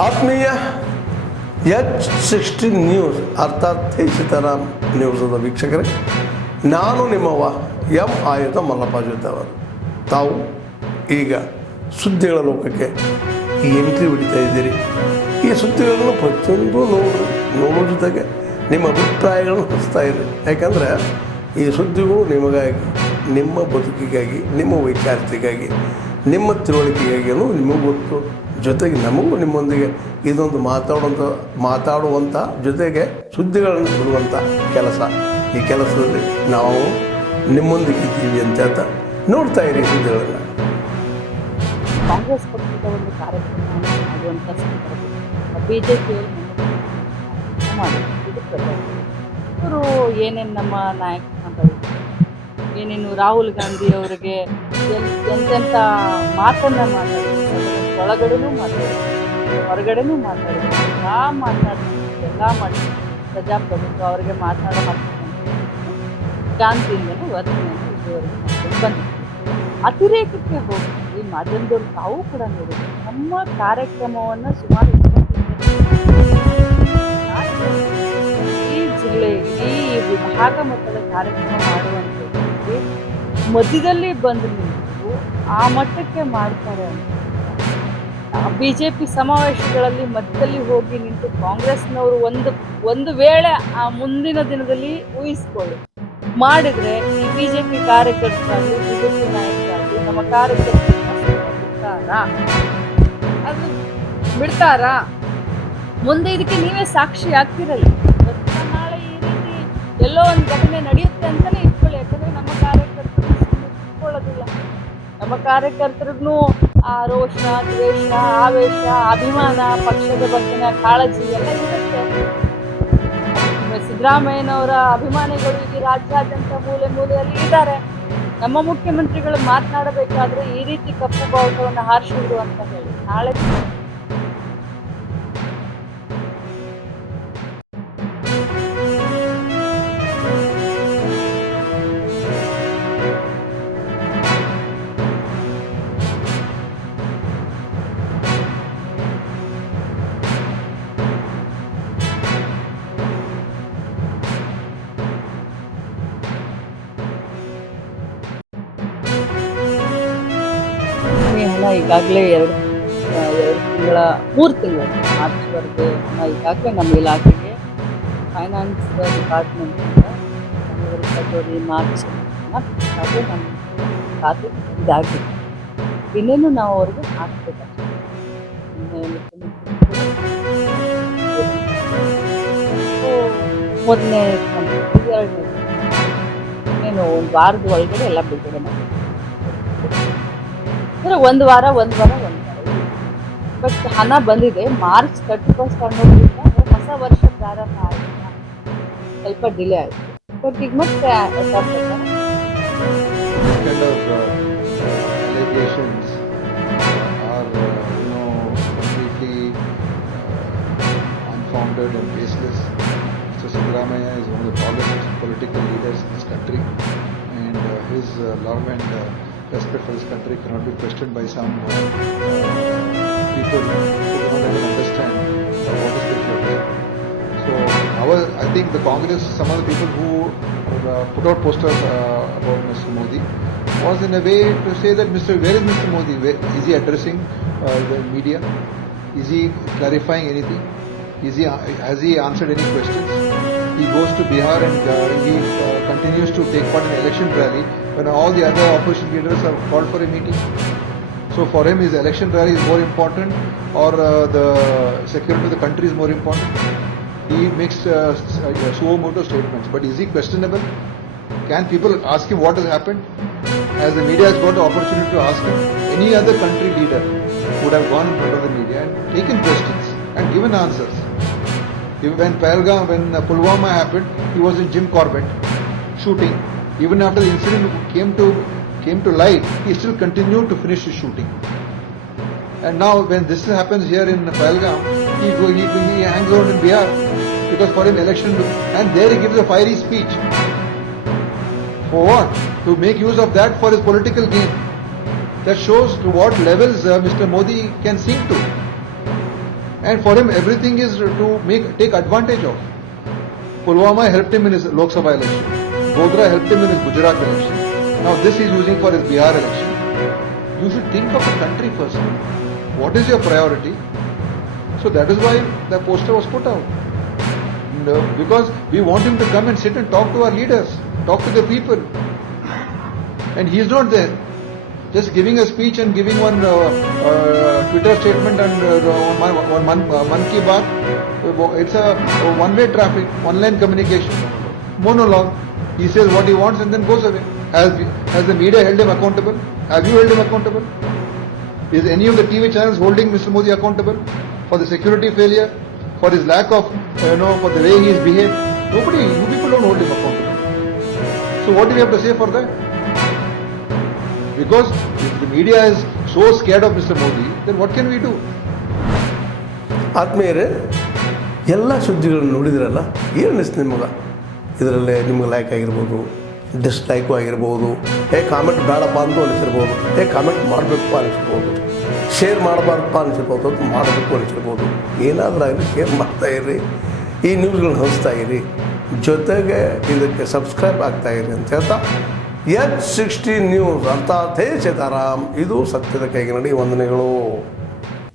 ಆತ್ಮೀಯ H16 news ಅರ್ಥಾತ್ ಸೀತಾರಾಮ್ ನ್ಯೂಸದ ವೀಕ್ಷಕರೇ, ನಾನು ನಿಮ್ಮವ ಆಯುಧ ಮಲ್ಲಪ್ಪ ಜೊತೆ ಅವರು. ತಾವು ಈಗ ಸುದ್ದಿಗಳ ಲೋಕಕ್ಕೆ ಎಂಟ್ರಿ ಹೊಡಿತಾ ಇದ್ದೀರಿ. ಈ ಸುದ್ದಿಗಳನ್ನು ಪ್ರತಿಯೊಂದು ನೋಡೋ ಜೊತೆಗೆ ನಿಮ್ಮ ಅಭಿಪ್ರಾಯಗಳನ್ನು ಹಚ್ತಾ ಇರಿ. ಯಾಕಂದರೆ ಈ ಸುದ್ದಿಗಳು ನಿಮಗಾಗಿ, ನಿಮ್ಮ ಬದುಕಿಗಾಗಿ, ನಿಮ್ಮ ವೈಚಾರಿಕೆಗಾಗಿ, ನಿಮ್ಮ ತಿಳುವಳಿಕೆಗಾಗಿಯೂ ನಿಮಗೂ ಗೊತ್ತು. ಜೊತೆಗೆ ನಮಗೂ ನಿಮ್ಮೊಂದಿಗೆ ಇದೊಂದು ಮಾತಾಡುವಂಥ ಜೊತೆಗೆ ಸುದ್ದಿಗಳನ್ನು ಬಿಡುವಂಥ ಕೆಲಸ. ಈ ಕೆಲಸದಲ್ಲಿ ನಾವು ನಿಮ್ಮೊಂದಿಗೆ ಇದ್ದೀವಿ ಅಂತ ಹೇಳ್ತಾ ನೋಡ್ತಾ ಇರಿ ಸುದ್ದಿಗಳನ್ನು. ಕಾಂಗ್ರೆಸ್ ಪಕ್ಷದ ಒಂದು ಕಾರ್ಯಕ್ರಮ ಮಾಡುವಂಥ ಸಂದರ್ಭ ಬಿಜೆಪಿಯವರು ಇವರು ಏನೇನು ನಮ್ಮ ನಾಯಕ ಮಾತಾಡಿದ್ರು, ಏನೇನು ರಾಹುಲ್ ಗಾಂಧಿ ಅವರಿಗೆ ಎಂತೆಂಥ ಮಾತನ್ನು ಮಾತಾಡಿದ್ರು, ಒಳಗಡೆನೂ ಮಾತಾಡಿದ್ರು, ಹೊರಗಡೆನೂ ಮಾತಾಡಿದ್ರು, ಎಲ್ಲ ಮಾಡಿ ಪ್ರಜಾಪ್ರಭುತ್ವ ಅವರಿಗೆ ಮಾತನಾಡೋ ಶಾಂತಿಯಿಂದಲೂ ವರ್ತನೆಯನ್ನು ಇದುವರೆಗೂ ಮಾಡ್ಕೊಂಡು ಬಂದಿತ್ತು. ಅತಿರೇಕಕ್ಕೆ ಹೋಗಿ ಈ ಮಾಧ್ಯಮದವ್ರು ತಾವು ಕೂಡ ನೋಡಿದ್ರು. ನಮ್ಮ ಕಾರ್ಯಕ್ರಮವನ್ನು ಸುಮಾರು ಈ ಜಿಲ್ಲೆ, ಈ ವಿಭಾಗ ಮಟ್ಟದ ಕಾರ್ಯಕ್ರಮ ಮಾಡುವಂಥದ್ದು ಮಧ್ಯದಲ್ಲಿ ಬಂದು ನಿಂತು ಆ ಮಟ್ಟಕ್ಕೆ ಮಾಡ್ತಾರೆ ಅಂತ ಬಿಜೆಪಿ ಸಮಾವೇಶಗಳಲ್ಲಿ ಮಧ್ಯದಲ್ಲಿ ಹೋಗಿ ನಿಂತು ಕಾಂಗ್ರೆಸ್ನವರು ಒಂದು ವೇಳೆ ಆ ಮುಂದಿನ ದಿನದಲ್ಲಿ ಊಹಿಸ್ಕೊಳ್ಳಿ ಮಾಡಿದ್ರೆ ಈ ಬಿಜೆಪಿ ಕಾರ್ಯಕರ್ತರಾಗಲಿ, ಬಿಜೆಪಿ ನಾಯಕರಾಗಲಿ, ನಮ್ಮ ಕಾರ್ಯಕರ್ತರು ಅದು ಬಿಡ್ತಾರಾ? ಮುಂದೆ ಇದಕ್ಕೆ ನೀವೇ ಸಾಕ್ಷಿ ಆಗ್ತಿರಲ್ಲ. ನಾಳೆ ಈ ರೀತಿ ಎಲ್ಲೋ ಒಂದು ಘಟನೆ ನಡೆಯುತ್ತೆ ಅಂತಲೇ ಇಟ್ಕೊಳ್ಳಿ. ಯಾಕಂದ್ರೆ ನಮ್ಮ ಕಾರ್ಯಕರ್ತರು ಇಟ್ಕೊಳ್ಳೋದಿಲ್ಲ. ನಮ್ಮ ಕಾರ್ಯಕರ್ತರಿಗೂ ಆ ರೋಷ, ದ್ವೇಷ, ಆವೇಶ, ಅಭಿಮಾನ, ಪಕ್ಷದ ಬಗ್ಗೆನ ಕಾಳಜಿ ಎಲ್ಲ ಇರುತ್ತೆ. ಸಿದ್ದರಾಮಯ್ಯನವರ ಅಭಿಮಾನಿಗಳು ಇಲ್ಲಿ ರಾಜ್ಯಾದ್ಯಂತ ಮೂಲೆ ಮೂಲೆಯಲ್ಲಿ ಇದ್ದಾರೆ. ನಮ್ಮ ಮುಖ್ಯಮಂತ್ರಿಗಳು ಮಾತನಾಡಬೇಕಾದ್ರೆ ಈ ರೀತಿ ಕಪ್ಪು ಬಾವುಟವನ್ನು ಹಾರಿಸಿದ್ರು ಅಂತ ಹೇಳಿ ನಾಳೆ ಹಣ ಈಗಾಗಲೇ 3 ತಿಂಗಳ ಮಾರ್ಚ್ವರೆಗೆ ಹಣ ಈಗಾಗಲೇ ನಮ್ಮ ಇಲಾಖೆಗೆ ಫೈನಾನ್ಸ್ ಡಿಪಾರ್ಟ್ಮೆಂಟಿಂದ ಜನವರಿ, ಫೆಬ್ರವರಿ, ಮಾರ್ಚ್ ಈಗಾಗಲೇ ನಮ್ಮ ಖಾತೆ ಇದಾಗಿದೆ. ಇನ್ನೇನು ನಾವು ಅವ್ರಿಗೆ ಹಾಕ್ಬೇಕಷ್ಟೇ. ಮೊದಲನೇ ಕಂತು, 2ನೇ ಇನ್ನೇನು 1 ವಾರದ ಒಳಗಡೆ ಎಲ್ಲ ಬಿಡುಗಡೆ ಮಾಡಿ ಒಂದು ವಾರ ಬಟ್ ಹಣ ಬಂದಿದೆ. ಮಾರ್ಚ್ 31 ಅನ್ನೋದ್ರಿಂದ ಹೊಸ ವರ್ಷ ಪ್ರಾರಂಭ ಆಯಿತು, ಸ್ವಲ್ಪ ಡಿಲೇ ಆಯಿತು. ಬಟ್ ಈಗ ಮತ್ತೆ unfounded and baseless. Mr. Siddaramaiah is one of the tallest political leaders in this country, and his love and respect for this country cannot be questioned by some people who don't even understand what is patriotism. So I think the Congress, some of the people who put out posters about Mr. Modi was in a way to say that where is Mr. Modi? Is he addressing the media? Is he clarifying anything? Has he answered any questions? He goes to Bihar and he continues to take part in election rally when all the other opposition leaders have called for a meeting. So for him, his election rally is more important, or the security of the country is more important. He makes suo moto statements, but is he questionable? Can people ask him what has happened? As the media has got the opportunity to ask him, any other country leader would have gone in front of the media and taken questions and given answers. When Pulwama happened, he was in Jim Corbett shooting. Even after the incident came to light, he still continued to finish his shooting. And now when this happens here in Pahalgam, he hangs around in Bihar because for him election, and there he gives a fiery speech. For what? To make use of that for his political gain. That shows to what levels Mr. Modi can sink to. And for him, everything is to take advantage of. Pulwama helped him in his Lok Sabha election. Godhra helped him in his Gujarat election. Now this he is using for his Bihar election. You should think of the country first. What is your priority? So that is why the poster was put out. No, because we want him to come and sit and talk to our leaders, talk to the people. And he is not there. Just giving a speech and giving one Twitter statement and Man Ki Baat. It's a one-way traffic, one-line communication, monologue. He says what he wants and then goes away. Has the media held him accountable? Have you held him accountable? Is any of the TV channels holding Mr. Modi accountable for the security failure, for his lack of, for the way he has behaved? Nobody, you people don't hold him accountable. So what do you have to say for that? Because if the media is so scared of Mr. Modi, then what can we do? ಆತ್ಮೀಯರೇ, ಎಲ್ಲ ಸುದ್ದಿಗಳನ್ನು ನೋಡಿದ್ರಲ್ಲ, ಏನು ಅನಿಸ್ತು ನಿಮಗೆ? ಇದರಲ್ಲೇ ನಿಮ್ಗೆ like ಆಗಿರ್ಬೋದು, ಡಿಸ್ಲೈಕು ಆಗಿರ್ಬೋದು, ಕಾಮೆಂಟ್ ಬೇಡಪ್ಪ ಅಂತ ಅನಿಸಿರ್ಬೋದು, ಕಾಮೆಂಟ್ ಮಾಡಬೇಕಪ್ಪ ಅನಿಸ್ಬೋದು, ಶೇರ್ ಮಾಡಬಾರ್ದಪ್ಪ ಅನಿಸಿರ್ಬೋದು, ಅದು ಮಾಡಬೇಕು ಅನಿಸಿರ್ಬೋದು. ಏನಾದರೂ ಆಗಲಿ ಶೇರ್ ಮಾಡ್ತಾಯಿರಿ, ಈ ನ್ಯೂಸ್ಗಳನ್ನ ಹಂಚ್ತಾ ಇರಿ, ಜೊತೆಗೆ ಇದಕ್ಕೆ ಸಬ್ಸ್ಕ್ರೈಬ್ ಆಗ್ತಾಯಿರಿ ಅಂತ ಹೇಳ್ತಾ H16 ನ್ಯೂಸ್ ಅರ್ಥಾತ್ ಹೇ ಸೀತಾರಾಮ್, ಇದು ಸತ್ಯದ ಕೈಗೆ ನಡಿ. ವಂದನೆಗಳು.